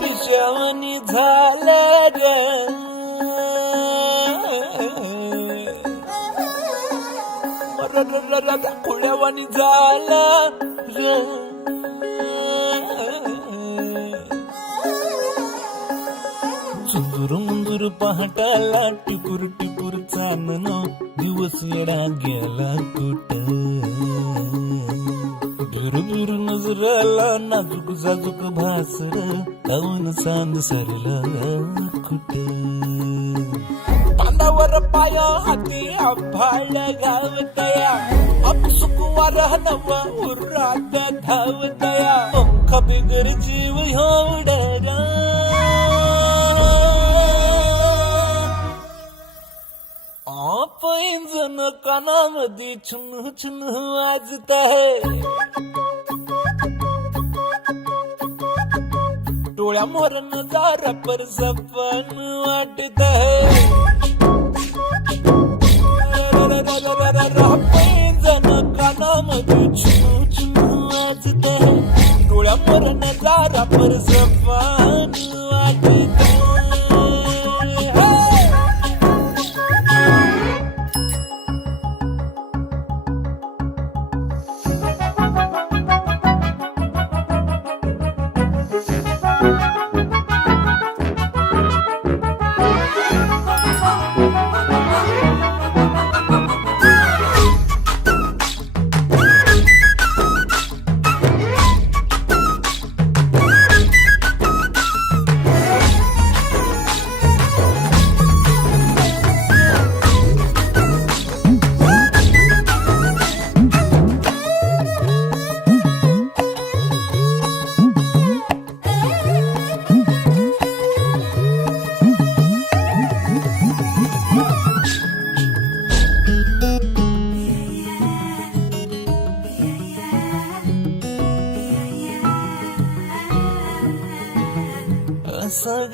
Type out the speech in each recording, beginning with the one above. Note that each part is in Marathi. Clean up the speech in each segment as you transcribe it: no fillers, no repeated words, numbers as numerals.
पिशवणी झालं ग खुळ्यावानी झालं र चुंदूर मुंदूर पहाटाला टिपूर टिपूर चांदण दिवस येडा गेला कुठं बिर नजराला नाजूक जाजूक भासर काऊन चांद सरला कुठं तांदावर पाया हाती आभाळ गावतया अपसुक वारह नव उरात धावतया पंख बिगर जीव एवढा पैंजण कानामध्ये छुन छुन वाजत आहे डोळ्या मोर नजारा पर सपन वाटत है पैंजण कानामध्ये छुन छुन वाजत है डोळ्या मोर नजारा पर सपन वाटत है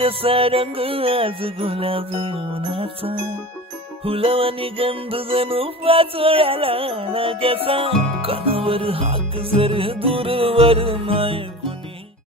कसा रंग आज गुलाबी उन्हाचा फुलवानी गंध जणू पाचोळ्याला कसा कानावर हाक जर दूरवर नाही